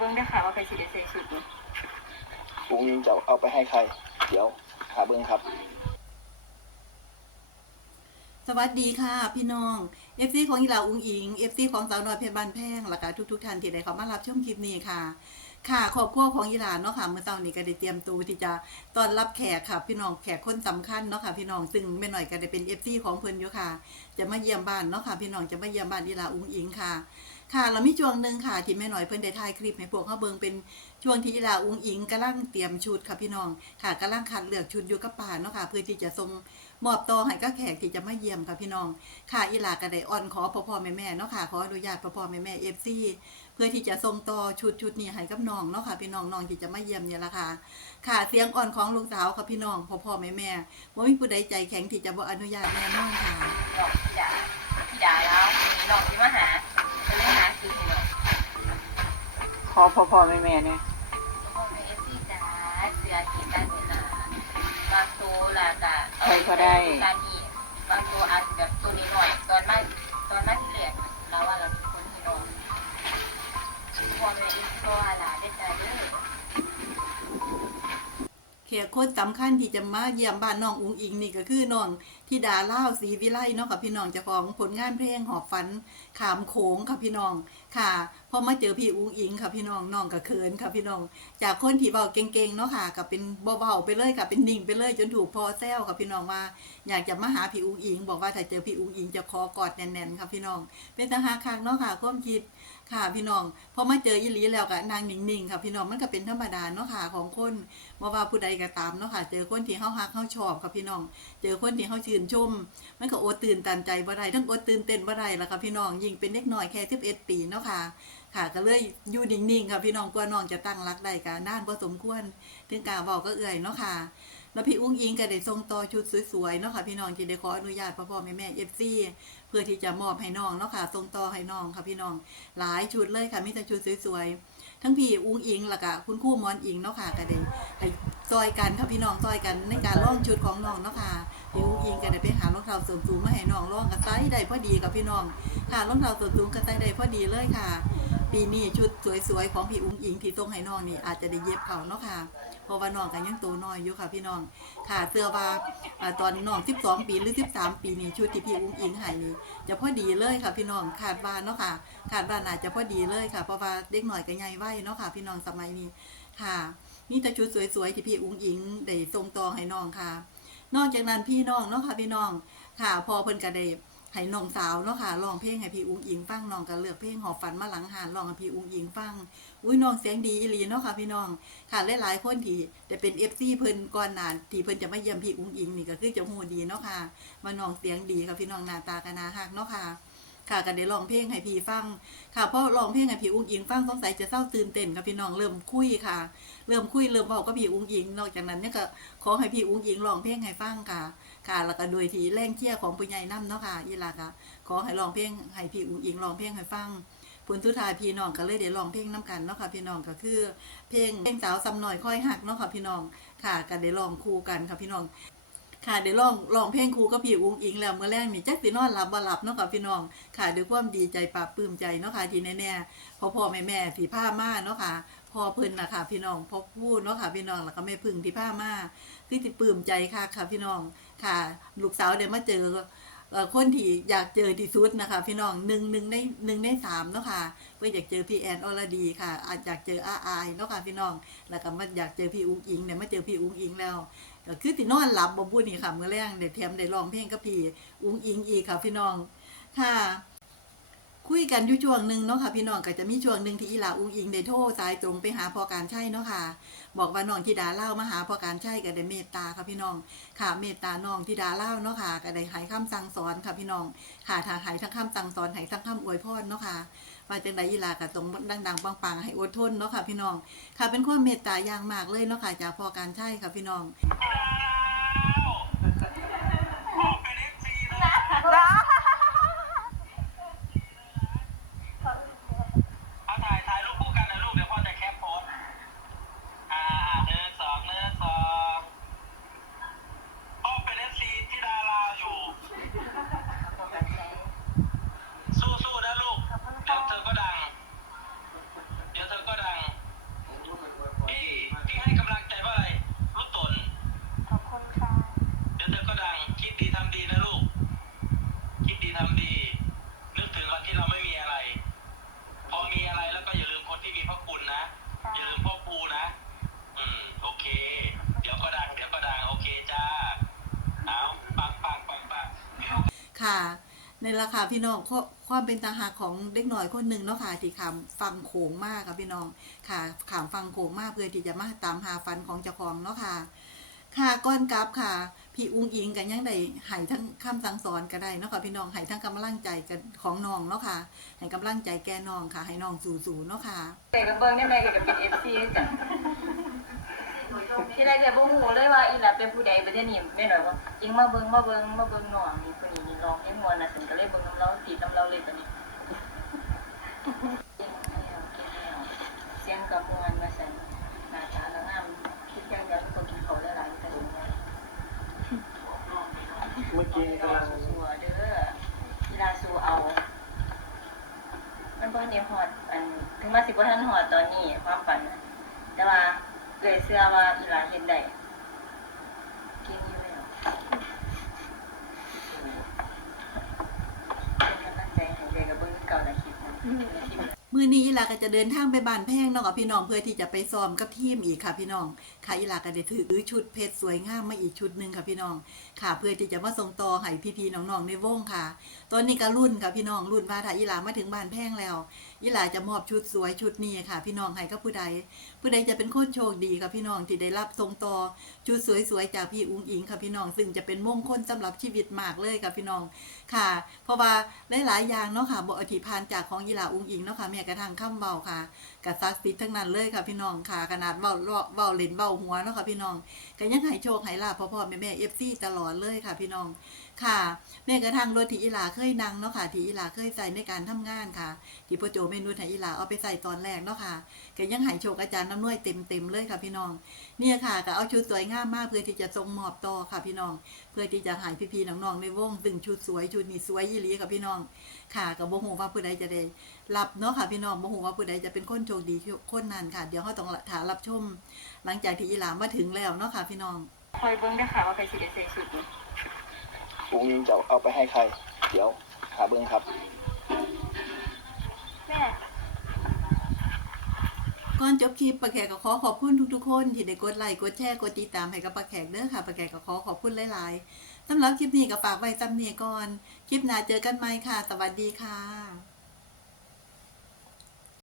เบิ้งได้ค่ะว่าใครสิได้ใส่ชุดนี้อุ้งยิงจะเอาไปให้ใคร เดี๋ยวหาเบิ้งครับ สวัสดีค่ะพี่น้อง FC ของอีหลาอุ้งอิง FC ของสาวน้อยเพชรบ้านแพงแล้วก็ทุกๆท่านที่ได้เข้ามารับชมคลิปนี้ค่ะ ค่ะครอบครัวของอีหลาเนาะค่ะเมื่อตอนนี้ก็ได้เตรียมตัวที่จะต้อนรับแขกค่ะ พี่น้องแขกคนสำคัญเนาะค่ะพี่น้องซึ่งแม่หน่อยก็ได้เป็น FC ของเพิ่นอยู่ค่ะ จะมาเยี่ยมบ้านเนาะค่ะพี่น้องจะมาเยี่ยมบ้านอีหลาอุ้งอิงค่ะ ค่ะเรามีช่วงหนึ่งค่ะ ที่แม่หน่อยเพิ่นได้ถ่ายคลิปให้พวกเขาเบิ่งเป็นช่วงที่อีหลาอุ้งอิงกำลังเตรียมชุดค่ะพี่น้องค่ะกำลังคัดเลือกชุดอยู่กับป่าเนาะค่ะเพื่อที่จะส่ง มอบต่อให้กับแขกที่จะมาเยี่ยมค่ะพี่น้อง ค่ะอีหลาก็ได้อ่อนขอพ่อพ่อแม่แม่เนาะค่ะขออนุญาตพ่อพ่อแม่แม่เอฟซีเพื่อที่จะส่งต่อชุดชุดนี้ให้กับน้องเนาะค่ะพี่น้องน้องที่จะมาเยี่ยมเนี่ยละค่ะ ค่ะเสียงอ่อนของลูกสาวค่ะพี่น้องพ่อพ่อแม่แม่ว่ามีผู้ใดใจแข็งที่จะบ่อนุญาตแน่นอนค่ะดอกพี่ดาพี่ดาแล้วมีน้องที่มาหาจะได้หาซื้อให้น้องขอพ่อพ่อแม่แม่เนี่ยางตัวล่ะก็การนี้บางตัวอาจจะแบบตัวนี้หน่อยตอนมาตอนมาที่แรกเราว่าเราเป็นคนที่น้องพ่อแม่เอฟซีก็ว่าหลาได้ใจเด้อแขกคนสำคัญที่จะมาเยี่ยมบ้านน้องอุงอิงนี่ก็คือน้องที่ดาเล่าวศรีวิไลเนาะค่ะพี่น้องเจ้าของผลงานเพลงหอบฝันขามโขงค่ะพี่น้อง ค่ะพอมาเจอพี่อุ้งอิงค่ะพี่น้องน้องก็เขินค่ะพี่น้อง จากคนที่เบาเก่งๆเนาะค่ะกับเป็นเบาๆไปเลยค่ะเป็นนิ่งไปเลยจนถูกพอแซวค่ะพี่น้องว่า อยากจะมาหาพี่อุ้งอิง บอกว่าถ้าเจอพี่อุ้งอิงจะคอกอดแน่นๆค่ะพี่น้อง เป็นทหารคักเนาะค่ะความคิดค่ะพี่น้องพอมาเจออีหลีแล้วก็นางนิ่งๆค่ะพี่น้องมันก็เป็นธรรมดาเนาะค่ะของคนบ่ว่าผู้ใดก็ตามเนาะค่ะ เจอคนที่เฮาฮักเฮาชอบค่ะพี่น้อง เจอคนที่เฮาชื่นชม มันก็อดตื่นตันใจบ่ได้ทั้งอดตื่นเต้นบ่ได้ล่ะค่ะพี่น้องยิ่งเป็นเด็กน้อยแค่11ปีเนาะค่ะ ค่ะก็เลยอยู่นิ่งๆค่ะพี่น้องกว่าน้องจะตั้งรักได้ก็นานพอสมควรถึงกาเว้าก็เอื่อยเนาะค่ะแล้วพี่อุ้งอิงก็ได้ส่งต่อชุดสวยๆเนาะค่ะพี่น้องที่ได้ขออนุญาตพ่อพ่อแม่แม่เอฟซีเพื่อที่จะมอบให้น้องเนาะค่ะส่งต่อให้น้องค่ะพี่น้องหลายชุดเลยค่ะมีแต่ชุดสวยๆทั้งพี่อุ้งอิงแล้วก็คุณครู่มอนอิงเนาะค่ะก็ได้ให้ซอยกันค่ะพี่น้องซอยกันในการล่องชุดของน้องเนาะค่ะ พี่อุ้งอิงก็ได้ไปหารองเท้าส้นสูงมาให้น้องล่องกระไซได้พอดีกับพี่น้องค่ะรองเท้าส้นสูงกระไซได้พอดีเลยค่ะ ปีนี้ชุดสวยๆของพี่อุ้งอิงที่ส่งให้น้องนี่อาจจะได้เย็บเขาเนาะค่ะเพราะว่าน้องกันยังโตน้อยอยู่ค่ะ พี่น้องค่ะเสื้อว่าตอนน้อง 12 ปีหรือ 13 ปีนี่ชุดที่พี่อุ้งอิงให้นี่จะพอดีเลยค่ะพี่น้องขาดบานเนาะค่ะขาดบานอาจจะพอดีเลยค่ะเพราะว่าเด็กหน่อยก็ใหญ่ไว้เนาะค่ะ พี่น้องสมัยนี้ค่ะนี่แต่ชุดสวยๆที่พี่อุ้งอิงได้ส่งต่อให้น้องค่ะ นอกจากนั้นพี่น้องเนาะค่ะพี่น้องค่ะพอเพิ่นก็ได้ให้น้องสาวเนาะค่ะร้องเพลงให้พี่อุ้งอิงฟังน้องก็เลือกเพลงหอบฝันมาหลังหานร้องให้พี่อุ้งอิงฟังอุ้ยน้องเสียงดีอีหลีเนาะค่ะพี่น้องค่ะหลายๆคนที่จะเป็นเอฟซีเพิ่นก่อนหน้าที่เพิ่นจะมาเยี่ยมพี่อุ้งอิงนี่ก็คือจะหูดีเนาะค่ะมาน้องเสียงดีค่ะพี่น้องหน้าตาก็น่าฮักเนาะค่ะ ค่ะก็ได้ร้องเพลงให้พี่ฟัง ค่ะเพราะร้องเพลงให้พี่อุ้งอิงฟังสงสัยจะเศร้าตื่นเต้นค่ะพี่น้องเริ่มคุยค่ะ เริ่มคุยเริ่มเว้ากับพี่อุ้งอิง นอกจากนั้นเนี่ยก็ขอให้พี่อุ้งอิงร้องเพลงให้ฟังค่ะ ค่ะ แล้วก็โดยที่แรงเชียของผู้ใหญ่นํเนาะค่ะอีหลาก็ขอให้ร้องเพลงให้พี่อุ้งอิงร้องเพลงให้ฟังผลสุทายพี่น้องก็เลยได้ร้องเพลงนํกันเนาะค่ะพี่น้องก็คือ เพลงเพลงสาวสำหน่อยค่อยหักเนาะค่ะพี่น้องค่ะก็ได้ร้องคู่กันค่ะพี่น้อง ค่ะเดี๋ยวร้องร้องเพลงครูกับพี่อุ้งอิงแล้วเมื่อแรกนี่จักสินอนหลับบ่หลับเนาะค่ะพี่น้องค่ะด้วยความดีใจปลาบปลื้มใจเนาะค่ะที่แน่ๆพอพ่อแม่แม่ที่ผ้ามาเนาะค่ะพอเพิ่นนะค่ะพี่น้องพอพูดเนาะค่ะพี่น้องแล้วก็แม่พึ่งที่ผ้ามาคือสิปลื้มใจค่ะค่ะพี่น้องค่ะ ลูกสาวเดี๋ยวมาเจอคนที่อยากเจอที่สุดนะคะ พี่น้องหนึ่งหนึ่งในหนึ่งในสามเนาะค่ะเพื่ออยากเจอพี่แอนอรดีค่ะอาจอยากเจออาอายเนาะค่ะพี่น้องแล้วก็มาอยากเจอพี่อุ้งอิงเนี่ยมาเจอพี่อุ้งอิงแล้ว ก็คือที่นอนหลับบ่บุนี่ค่ะมื้อแรงได้แถมได้ร้องเพลงกับพี่อุ้งอิงอีกค่ะพี่น้องค่ะคุยกันอยู่ช่วงหนึ่งเนาะค่ะพี่น้องก็จะมีช่วงหนึ่งที่อีลาอุ้งอิงได้โทรสายตรงไปหาพอการใช่เนาะค่ะ บอกว่าน้องธิดาเล่ามาหาพอการใช่ก็ได้เมตตาค่ะพี่น้องค่ะเมตตาน้องธิดาเล่าเนาะค่ะก็ได้ให้คำสั่งสอนค่ะพี่น้องค่ะถ้าให้ทั้งคำสั่งสอนให้ทั้งคำอวยพรเนาะค่ะ ว่าจังไดยีลาก็ต้องดังๆปังๆให้อดทนเนาะค่ะพี่น้องค่ะเป็นความเมตตาอย่างมากเลยเนาะค่ะจากพอการใช่ค่ะพี่น้อง ค่ะ ในราคาพี่น้องข้อความเป็นตาหากของเด็กหน่อยคนหนึ่งเนาะค่ะที่ขามฟังโขงมากค่ะพี่น้องค่ะขามฟังโขงมากเพื่อที่จะมาตามหาฟันของเจ้าของเนาะค่ะค่ะก้อนกราฟค่ะ พี่อุ้งอิงกันยังได้ให้ทั้งคำสั่งสอนก็ได้เนาะค่ะพี่น้องให้ทั้งกำลังใจกันของน้องเนาะค่ะให้กำลังใจแกน้องค่ะ ให้น้องสู้ๆเนาะค่ะเด็กกับเบิ้งได้ไหมเด็กกับเป็นเอฟซีจ้ะที่แรกเดี๋ยวบ่ฮู้เลยว่าอีหล่ะเป็นผู้ใดประเทศนี้แม่หน่อยว่าจริงมาเบิ้งมาเบิ้งมาเบิ้งน้องนี่คนนี้นี่ร้ องให้มวนนะถึงก็เลยเบิ้งน้ำเราติดน้ำเราเลยตอนนี้เสียงกับมวนมาสันหน้าตาล้วงามคิดอย่างเดียวก็กินเขาหลายๆแต่ดูนะเมื่อกี้กำลังสัวเด้อกีฬาสูเอา มันบ่เนี่ยฮอดอันถึงมาสิบ่ทันฮอดตอนนี้ความฝันแต่ว่าเลยเชื่อว่าอีหลาเฮ็ดได้เก่งอยู่แล้วเป็นกำลังใจให้เด็กกับเบิ่งเก่านะคลิปนะคลิป มือนี้อีลาก็จะเดินทางไปบ้านแพงเนาะกับพี่น้องเพื่อที่จะไปซ้อมกับทีมอีกค่ะพี่น้อง ค่ะอีหลาก็ได้ถือชุดเพชรสวยงามมาอีกชุดหนึ่งค่ะพี่น้อง ค่ะเพื่อที่จะมาส่งต่อให้พี่ๆน้องๆในวงค่ะ ตอนนี้ก็รุ่นค่ะพี่น้องรุ่นว่าถ้าอีหลามาถึงบ้านแพงแล้ว อีหลาจะมอบชุดสวยชุดนี้ค่ะ พี่น้องให้กับผู้ใด ผู้ใดจะเป็นคนโชคดีค่ะพี่น้องที่ได้รับส่งต่อชุดสวยๆจากพี่อุ้งอิงค่ะพี่น้องซึ่งจะเป็นมงคลสำหรับชีวิตมากเลยค่ะพี่น้องค่ะ เพราะว่าหลายๆอย่างเนาะค่ะบ่อธิพานจากของอีหลาอุ้งอิงเนาะค่ะแม้กระทั่งคำเบาค่ะกับซักซิดทั้งนั้นเลยค่ะพี่น้องค่ะ ขนาดเบาเบาเล่นเบาหัวเนาะค่ะพี่น้องก็ยังให้โชคให้ลาภพ่อๆแม่ๆ FC ตลอดเลยค่ะพี่น้อง ค่ะ แม้กระทั่งรถที่อีหลาเคยนั่งเนาะค่ะที่อีหลาเคยใส่ในการทำงานค่ะ ที่พ่อโจเมนูให้อีหลาเอาไปใส่ตอนแรกเนาะค่ะก็ยังให้โชคอาจารย์น้ำนวยเต็มๆเลยค่ะพี่น้อง เนี่ยค่ะก็เอาชุดสวยงามมากเพื่อที่จะส่งมอบต่อค่ะพี่น้อง เพื่อที่จะหายพี่ๆน้องๆในวงซึ่งชุดสวยชุดนี้สวยอีหลีค่ะพี่น้อง ค่ะก็บ่ฮู้ว่าผู้ใดจะได้รับเนาะค่ะพี่น้องบ่ฮู้ว่าผู้ใดจะเป็นคนโชคดีคนนั้นค่ะ เดี๋ยวเราต้องถารับชม หลังจากที่อีหลามาถึงแล้วเนาะค่ะพี่น้องคอยเบิ่งได้ค่ะว่าใครสิได้ใส่ชุดนี้ อุ้งยิงจะเอาไปให้ใคร เดี๋ยวหาเบิ้งครับ แม่ ก่อนจบคลิปปะแขกก็ขอขอบคุณทุกๆคน ที่ได้กดไลค์กดแชร์กดติดตามให้กับปะแขกเด้อค่ะปะแขกก็ขอขอบคุณหลายๆสำหรับคลิปนี้ก็ฝากไว้จำเนียก่อน คลิปหน้าเจอกันใหม่ค่ะ สวัสดีค่ะ